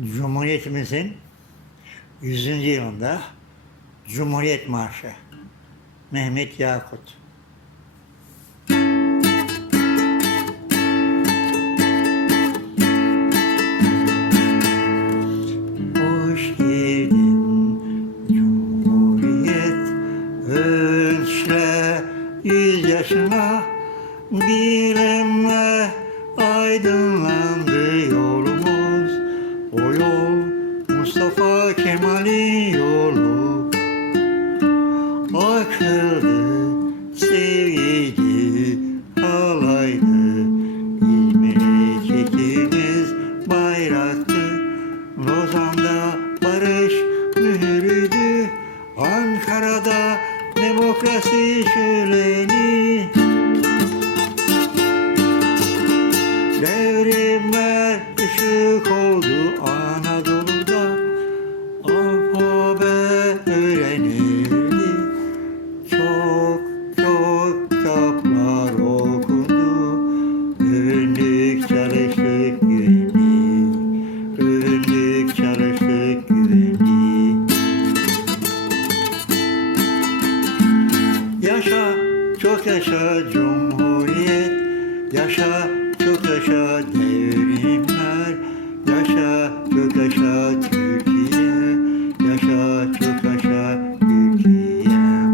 Cumhuriyetimizin 100. yılında Cumhuriyet Marşı Mehmet Yakut yaşına Bilenle aydınlandı Mustafa Kemal'in yolu Akıldı, sevgiydi, halaydı. İzmir'e çektiğimiz bayraktı. Lozan'da barış mührüydü Ankara'da demokrasi şöleni. Devrimler ışık oldu çok yaşa Cumhuriyet. Yaşa, çok yaşa devrimler. Yaşa, çok yaşa Türkiye. Yaşa, çok